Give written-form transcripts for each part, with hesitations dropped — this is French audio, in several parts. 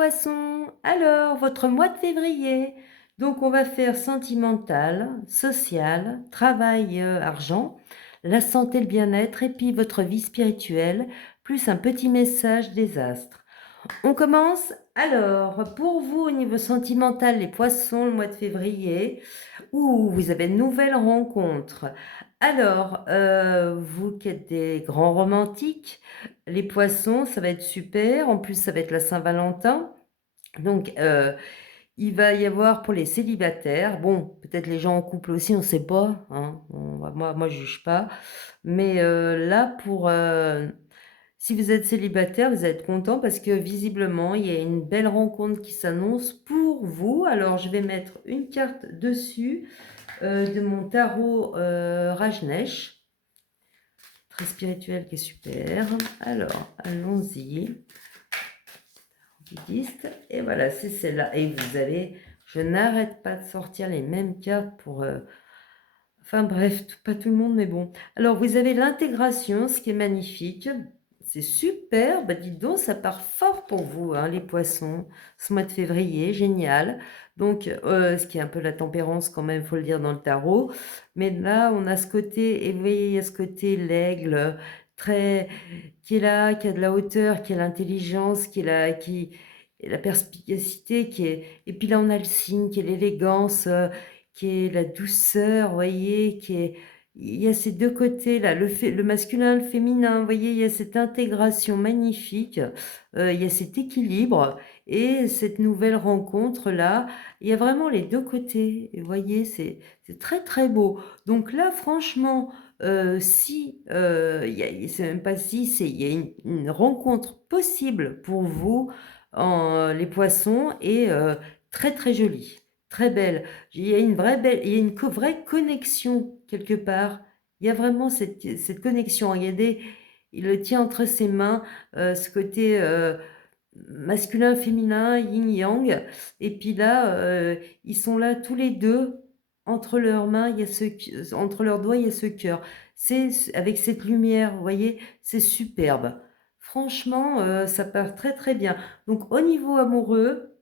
poissons, alors votre mois de février. Donc on va faire sentimental, social, travail, argent, la santé, le bien-être et puis votre vie spirituelle, plus un petit message des astres. On commence alors pour vous au niveau sentimental, les poissons, le mois de février. Vous avez de nouvelles rencontres. Alors, vous qui êtes des grands romantiques, les poissons, ça va être super. En plus, ça va être la Saint-Valentin. Donc, il va y avoir pour les célibataires, bon, peut-être les gens en couple aussi, on ne sait pas, hein, moi je juge pas. Mais là, si vous êtes célibataire, vous êtes content parce que visiblement, il y a une belle rencontre qui s'annonce pour vous. Alors, je vais mettre une carte dessus de mon tarot Rajneesh, très spirituel qui est super. Alors, allons-y. Bouddhiste. Et voilà, c'est celle-là. Et vous avez, je n'arrête pas de sortir les mêmes cartes pour... enfin bref, pas tout le monde, mais bon. Alors, vous avez l'intégration, ce qui est magnifique. C'est super, bah dites donc, ça part fort pour vous, hein, les poissons, ce mois de février, génial. Donc, ce qui est un peu la tempérance quand même, il faut le dire dans le tarot. Mais là, on a ce côté, et vous voyez, il y a ce côté l'aigle, très, qui est là, qui a de la hauteur, qui a l'intelligence, la perspicacité, et puis là, on a le signe, qui est l'élégance, qui est la douceur, vous voyez, il y a ces deux côtés-là, le masculin, le féminin, vous voyez, il y a cette intégration magnifique, il y a cet équilibre et cette nouvelle rencontre-là. Il y a vraiment les deux côtés, et vous voyez, c'est très très beau. Donc là, franchement, c'est même pas si, il y a une rencontre possible pour vous, les poissons, et très très jolie, très belle. Il y a il y a vraie connexion quelque part. Il y a vraiment cette connexion. Il le tient entre ses mains, ce côté masculin, féminin, yin-yang. Et puis là, ils sont là tous les deux. Entre leurs mains, entre leurs doigts, il y a ce cœur. C'est avec cette lumière, vous voyez, c'est superbe. Franchement, ça part très très bien. Donc au niveau amoureux,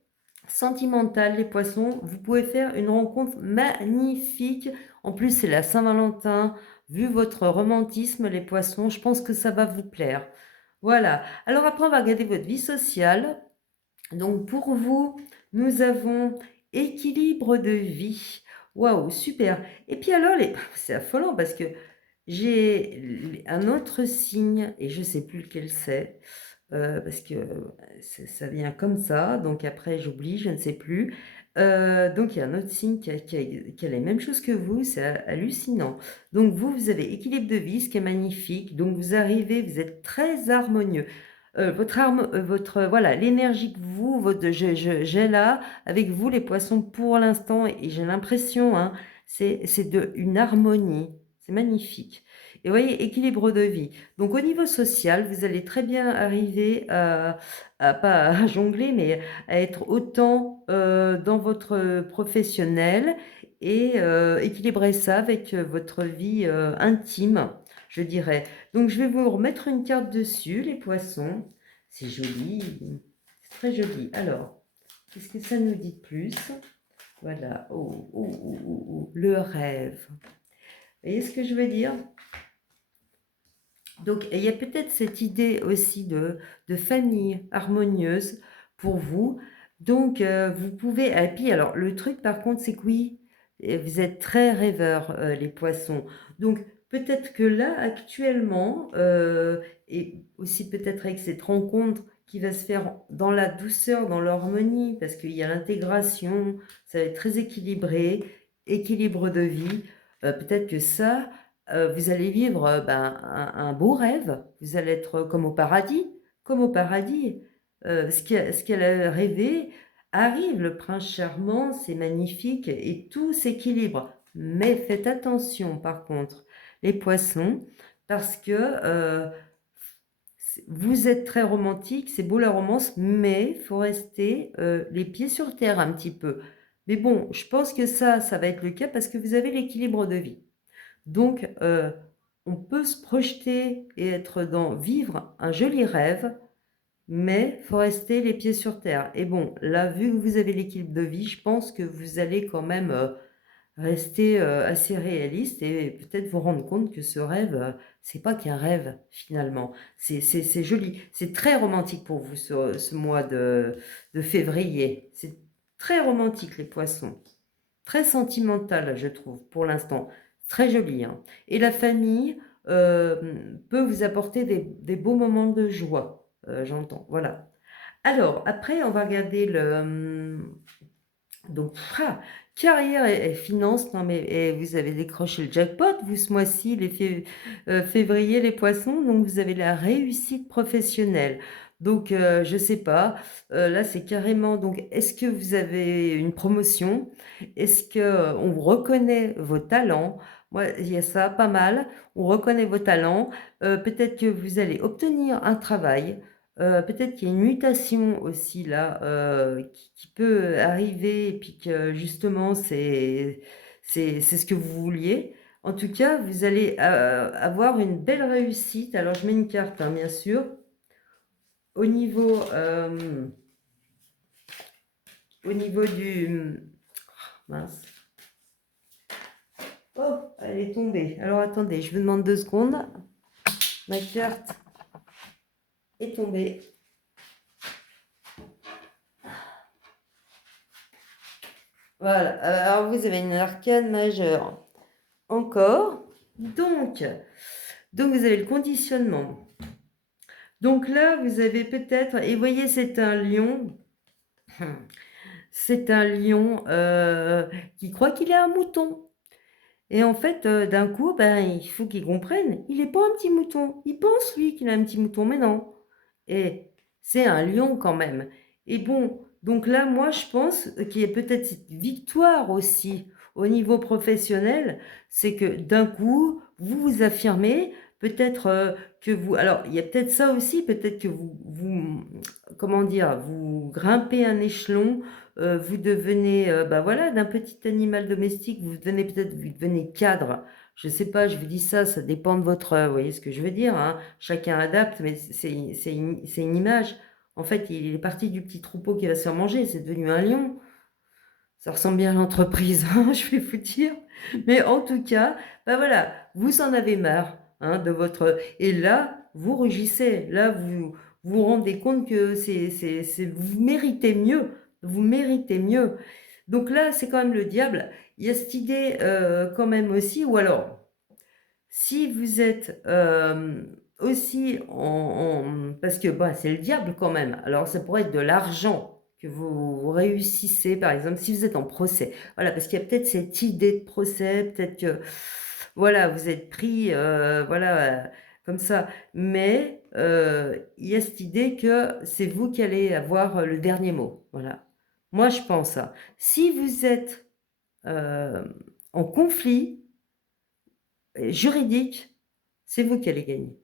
sentimental, les poissons, vous pouvez faire une rencontre magnifique. En plus, c'est la Saint-Valentin. Vu votre romantisme, les poissons, je pense que ça va vous plaire. Voilà. Alors après, on va regarder votre vie sociale. Donc pour vous, nous avons équilibre de vie. Waouh, super. Et puis alors, c'est affolant parce que j'ai un autre signe et je ne sais plus lequel c'est. Parce que ça vient comme ça, donc après j'oublie, je ne sais plus. Donc il y a un autre signe qui a les mêmes choses que vous, c'est hallucinant. Donc vous avez équilibre de vie, ce qui est magnifique. Donc vous arrivez, vous êtes très harmonieux. Voilà, l'énergie que j'ai là avec vous les poissons pour l'instant, et j'ai l'impression, hein, c'est une harmonie, c'est magnifique. Et vous voyez, équilibre de vie. Donc au niveau social, vous allez très bien arriver pas à jongler, mais à être autant dans votre professionnel, et équilibrer ça avec votre vie intime, je dirais. Donc je vais vous remettre une carte dessus, les poissons. C'est joli, c'est très joli. Alors, qu'est-ce que ça nous dit de plus? Voilà, le rêve. Vous voyez ce que je veux dire? Donc, il y a peut-être cette idée aussi de famille harmonieuse pour vous. Donc, vous pouvez... Et puis, alors, le truc, par contre, c'est que oui, vous êtes très rêveurs, les poissons. Donc, peut-être que là, actuellement, et aussi peut-être avec cette rencontre qui va se faire dans la douceur, dans l'harmonie, parce qu'il y a l'intégration, ça va être très équilibré, équilibre de vie. Peut-être que ça vous allez vivre un beau rêve, vous allez être comme au paradis, comme au paradis. Ce qu'elle a rêvé arrive, le prince charmant, c'est magnifique et tout s'équilibre. Mais faites attention par contre, les poissons, parce que vous êtes très romantique, c'est beau la romance, mais il faut rester les pieds sur terre un petit peu. Mais bon, je pense que ça va être le cas parce que vous avez l'équilibre de vie. Donc, on peut se projeter et vivre un joli rêve, mais faut rester les pieds sur terre. Et bon, là, vu que vous avez l'équilibre de vie, je pense que vous allez quand même, rester, assez réaliste et peut-être vous rendre compte que ce rêve, c'est pas qu'un rêve finalement. C'est joli. C'est très romantique pour vous ce mois de février. C'est très romantique les poissons. Très sentimental, je trouve, pour l'instant. Très joli, hein. Et la famille, peut vous apporter des beaux moments de joie, j'entends, voilà. Alors après, on va regarder donc, carrière et finances, non mais vous avez décroché le jackpot, vous, ce mois-ci, février, les poissons, donc vous avez la réussite professionnelle. Donc, je sais pas, là, c'est carrément, donc, est-ce que vous avez une promotion? Est-ce que on vous reconnaît vos talents? Moi, il y a ça, pas mal. On reconnaît vos talents. Peut-être que vous allez obtenir un travail. Peut-être qu'il y a une mutation aussi là, qui peut arriver et puis que justement c'est ce que vous vouliez. En tout cas, vous allez, avoir une belle réussite. Alors je mets une carte, hein, bien sûr. Au niveau, au niveau du mince. Oh, elle est tombée. Alors attendez, je vous demande 2 secondes. Ma carte est tombée. Voilà, alors vous avez une arcane majeure. Encore. Donc, vous avez le conditionnement. Donc là, vous avez peut-être, et vous voyez, c'est un lion. C'est un lion qui croit qu'il est un mouton. Et en fait, d'un coup, ben, il faut qu'il comprenne, il n'est pas un petit mouton. Il pense, lui, qu'il a un petit mouton, mais non. Et c'est un lion quand même. Et bon, donc là, moi, je pense qu'il y a peut-être cette victoire aussi au niveau professionnel, c'est que d'un coup, vous vous affirmez, peut-être que vous... Alors, il y a peut-être ça aussi, peut-être que comment dire, vous grimpez un échelon, vous devenez, bah voilà, d'un petit animal domestique, vous devenez peut-être, vous devenez cadre. Je sais pas, je vous dis ça, ça dépend de votre, vous voyez ce que je veux dire, hein. Chacun adapte, mais c'est une image. En fait, il est parti du petit troupeau qui va se faire manger, c'est devenu un lion. Ça ressemble bien à l'entreprise, hein, je vais vous dire. Mais en tout cas, bah voilà, vous en avez marre, hein, de votre... Et là, vous rugissez, là, vous rendez compte que vous méritez mieux, vous méritez mieux. Donc là, c'est quand même le diable. Il y a cette idée quand même aussi, ou alors, si vous êtes aussi parce que bah, c'est le diable quand même, alors ça pourrait être de l'argent que vous réussissez, par exemple, si vous êtes en procès. Voilà, parce qu'il y a peut-être cette idée de procès, peut-être que voilà, vous êtes pris, voilà, comme ça. Mais il y a cette idée que c'est vous qui allez avoir le dernier mot. Voilà. Moi, je pense ça. Si vous êtes euh, en conflit juridique, c'est vous qui allez gagner.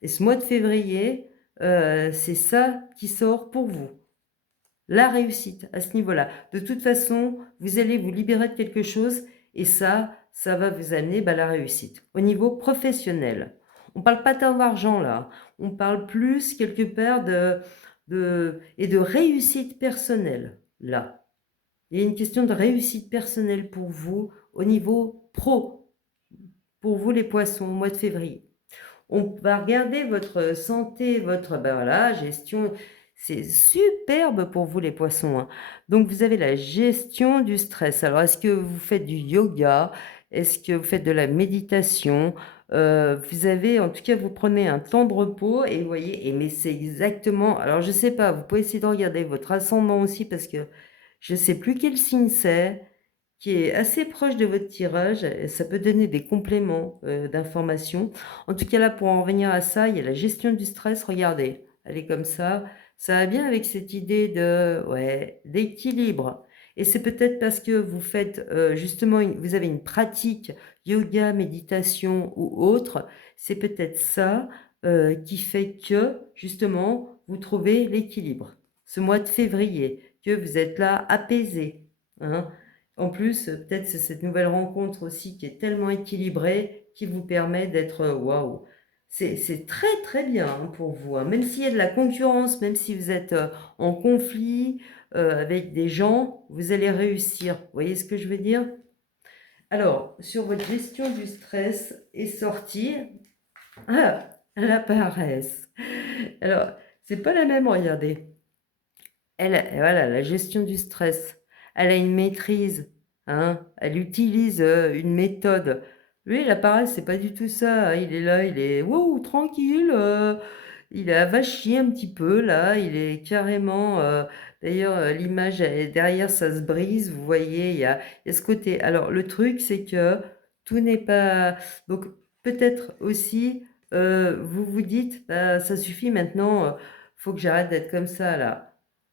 Et ce mois de février, c'est ça qui sort pour vous. La réussite à ce niveau-là. De toute façon, vous allez vous libérer de quelque chose et ça va vous amener bah, la réussite. Au niveau professionnel, on ne parle pas tant d'argent là, on parle plus quelque part et de réussite personnelle là. Il y a une question de réussite personnelle pour vous au niveau pro, pour vous les poissons au mois de février. On va regarder votre santé, votre ben voilà, gestion. C'est superbe pour vous les poissons, hein. Donc vous avez la gestion du stress. Alors est-ce que vous faites du yoga? Est-ce que vous faites de la méditation? Vous avez, en tout cas, vous prenez un temps de repos et vous voyez, mais c'est exactement. Alors je sais pas, vous pouvez essayer de regarder votre ascendant aussi parce que je sais plus quel signe c'est qui est assez proche de votre tirage. Ça peut donner des compléments d'informations. En tout cas, là, pour en revenir à ça, il y a la gestion du stress. Regardez, elle est comme ça. Ça va bien avec cette idée ouais, d'équilibre. Et c'est peut-être parce que vous faites justement, vous avez une pratique yoga, méditation ou autre. C'est peut-être ça qui fait que justement, vous trouvez l'équilibre. Ce mois de février, que vous êtes là apaisé, hein. En plus, peut-être c'est cette nouvelle rencontre aussi qui est tellement équilibrée qui vous permet d'être waouh. c'est très, très bien, hein, pour vous, hein. Même s'il y a de la concurrence, même si vous êtes, en conflit, avec des gens, vous allez réussir. Vous voyez ce que je veux dire? Alors, sur votre gestion du stress et sortir, ah! La paresse. Alors, c'est pas la même, regardez. Elle, voilà, la gestion du stress. Elle a une maîtrise, hein. Elle utilise, une méthode. Lui, la paresse, c'est pas du tout ça, hein. Il est là, il est: «Wouh, tranquille, il est avachi un petit peu là, il est carrément, d'ailleurs, l'image, elle est derrière, ça se brise, vous voyez? Il y a ce côté. Alors le truc, c'est que tout n'est pas donc peut-être aussi, vous vous dites: «Bah, ça suffit maintenant, faut que j'arrête d'être comme ça là».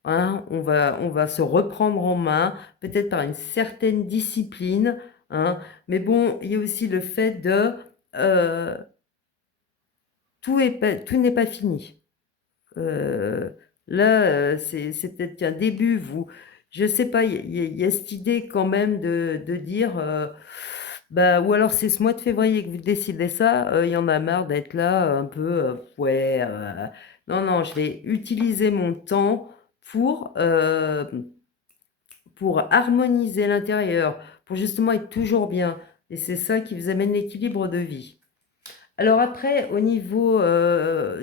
Hein, on va se reprendre en main, peut-être par une certaine discipline, hein. Mais bon, il y a aussi le fait de, heu, tout n'est pas fini. Là, c'est peut-être qu'un début, vous je sais pas, il y a cette idée quand même de dire, bah, ou alors c'est ce mois de février que vous décidez ça, il y en a marre d'être là un peu, ouais, non, non, je vais utiliser mon temps pour, pour harmoniser l'intérieur, pour justement être toujours bien et c'est ça qui vous amène l'équilibre de vie. Alors après, au niveau,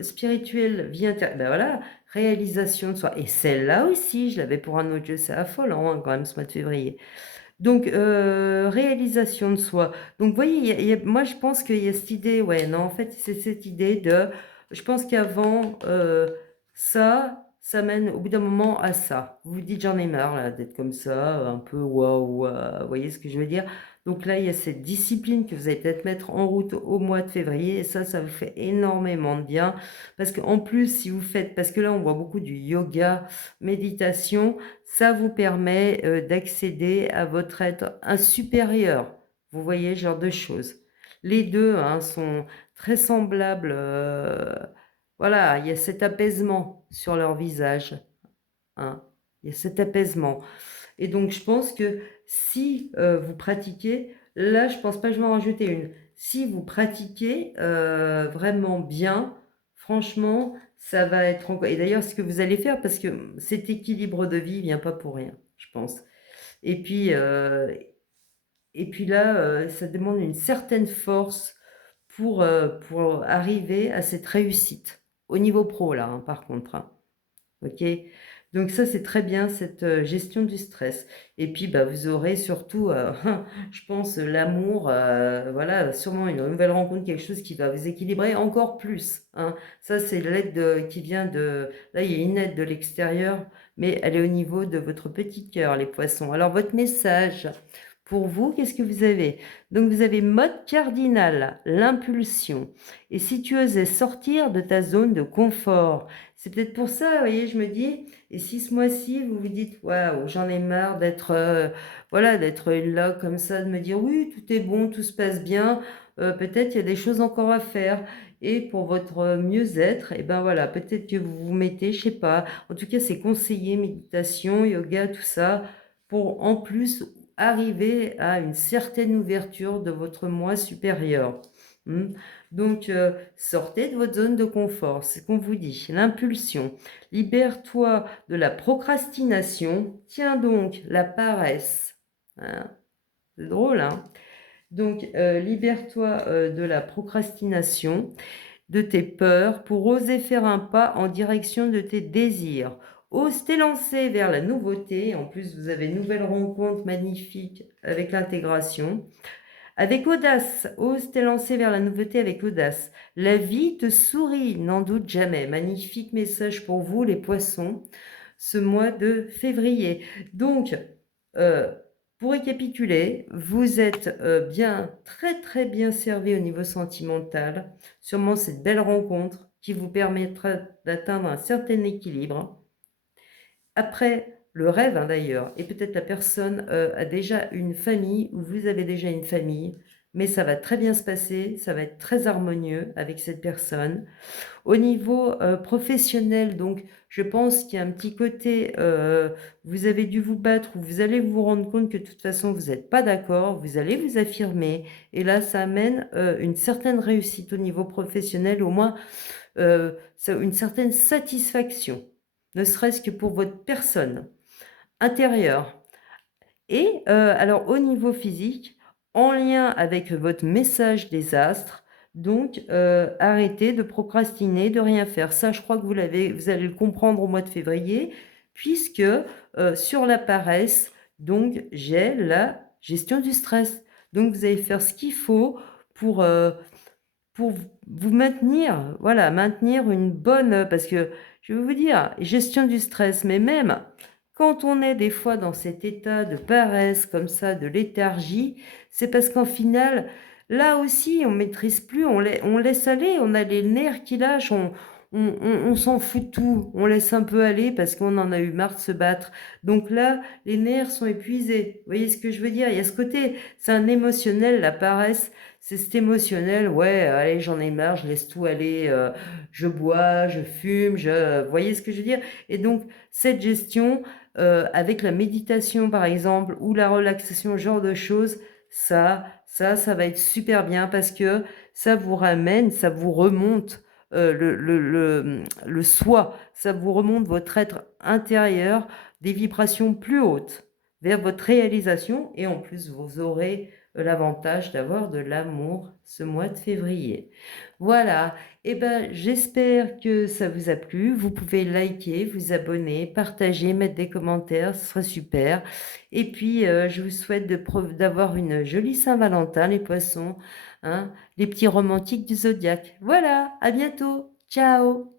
spirituel, vie intérie bah, voilà, réalisation de soi et celle-là aussi, je l'avais pour un autre jeu, c'est affolant, hein, quand même ce mois de février. Donc réalisation de soi. Donc vous voyez, il y a moi je pense qu'il y a cette idée, ouais, non, en fait, c'est cette idée de je pense qu'avant, ça mène au bout d'un moment à ça. Vous vous dites: «J'en ai marre là d'être comme ça, un peu waouh», vous voyez ce que je veux dire? Donc là, il y a cette discipline que vous allez peut-être mettre en route au mois de février et ça vous fait énormément de bien. Parce qu'en plus, si vous faites parce que là, on voit beaucoup du yoga, méditation, ça vous permet, d'accéder à votre être un supérieur. Vous voyez, ce genre de choses. Les 2 hein, sont très semblables, voilà, il y a cet apaisement sur leur visage, hein. Il y a cet apaisement et donc je pense que si, vous pratiquez là, je pense pas que je vais en rajouter une. Si vous pratiquez, vraiment bien, franchement, ça va être enco et d'ailleurs, ce que vous allez faire parce que, cet équilibre de vie vient pas pour rien, je pense et puis, là, ça demande une certaine force pour arriver à cette réussite. Au niveau pro là, hein, par contre, hein. OK? Donc ça, c'est très bien cette, gestion du stress et puis, bah, vous aurez surtout, je pense, l'amour, voilà, sûrement une nouvelle rencontre, quelque chose qui va vous équilibrer encore plus, hein. Ça, c'est l'aide qui vient de là, il y a une aide de l'extérieur, mais elle est au niveau de votre petit cœur, les poissons. Alors votre message pour vous, qu'est-ce que vous avez? Donc vous avez mode cardinal, l'impulsion et si tu osais sortir de ta zone de confort, c'est peut-être pour ça, vous voyez, je me dis et si ce mois-ci, vous vous dites: «Waouh, j'en ai marre d'être, voilà, d'être là comme ça, de me dire: "Oui, tout est bon, tout se passe bien", peut-être il y a des choses encore à faire» et pour votre, mieux-être et ben, voilà, peut-être que vous vous mettez, je sais pas, en tout cas, c'est conseillé, méditation, yoga, tout ça, pour en plus arriver à une certaine ouverture de votre moi supérieur. Mmh. Donc sortez de votre zone de confort, c'est ce qu'on vous dit. L'impulsion. Libère-toi de la procrastination. Tiens donc la paresse. Hein, c'est drôle, hein? Donc libère-toi, de la procrastination, de tes peurs pour oser faire un pas en direction de tes désirs. Ose t'élancer vers la nouveauté. En plus, vous avez une nouvelle rencontre magnifique avec l'intégration. Avec audace, ose t'élancer vers la nouveauté avec audace. La vie te sourit, n'en doute jamais. Magnifique message pour vous, les poissons, ce mois de février. Donc, euh, pour récapituler, vous êtes bien, très très bien servi au niveau sentimental. Sûrement cette belle rencontre qui vous permettra d'atteindre un certain équilibre. Après, le rêve hein, d'ailleurs, et peut-être la personne a déjà une famille ou vous avez déjà une famille, mais ça va très bien se passer, ça va être très harmonieux avec cette personne. Au niveau, professionnel, donc je pense qu'il y a un petit côté, vous avez dû vous battre ou vous allez vous rendre compte que de toute façon vous êtes pas d'accord, vous allez vous affirmer et là ça amène, une certaine réussite au niveau professionnel, au moins, ça une certaine satisfaction, ne serait-ce que pour votre personne intérieure. Et alors au niveau physique, en lien avec votre message des astres, donc arrêtez de procrastiner, de rien faire. Ça, je crois que vous allez le comprendre au mois de février, puisque sur la paresse, donc j'ai la gestion du stress. Donc vous allez faire ce qu'il faut pour, heu, pour vous maintenir, voilà, maintenir une bonne, parce que je vais vous dire, gestion du stress, mais même quand on est des fois dans cet état de paresse comme ça, de léthargie, c'est parce qu'en final, là aussi, on maîtrise plus, on laisse aller, on a les nerfs qui lâchent, on s'en fout de tout, on laisse un peu aller parce qu'on en a eu marre de se battre. Donc là, les nerfs sont épuisés. Vous voyez ce que je veux dire? Il y a ce côté, c'est un émotionnel, la paresse, c'est cet émotionnel, ouais, allez, j'en ai marre, je laisse tout aller, je bois, je fume, vous voyez ce que je veux dire? Et donc cette gestion, avec la méditation par exemple ou la relaxation, ce genre de choses, ça va être super bien parce que ça vous ramène, ça vous remonte, le soi, ça vous remonte votre être intérieur, des vibrations plus hautes vers votre réalisation et en plus vous aurez l'avantage d'avoir de l'amour ce mois de février. Voilà, et ben, j'espère que ça vous a plu. Vous pouvez liker, vous abonner, partager, mettre des commentaires, ce serait super. Et puis, je vous souhaite d'avoir une jolie Saint-Valentin, les poissons, hein, les petits romantiques du zodiaque. Voilà, à bientôt. Ciao.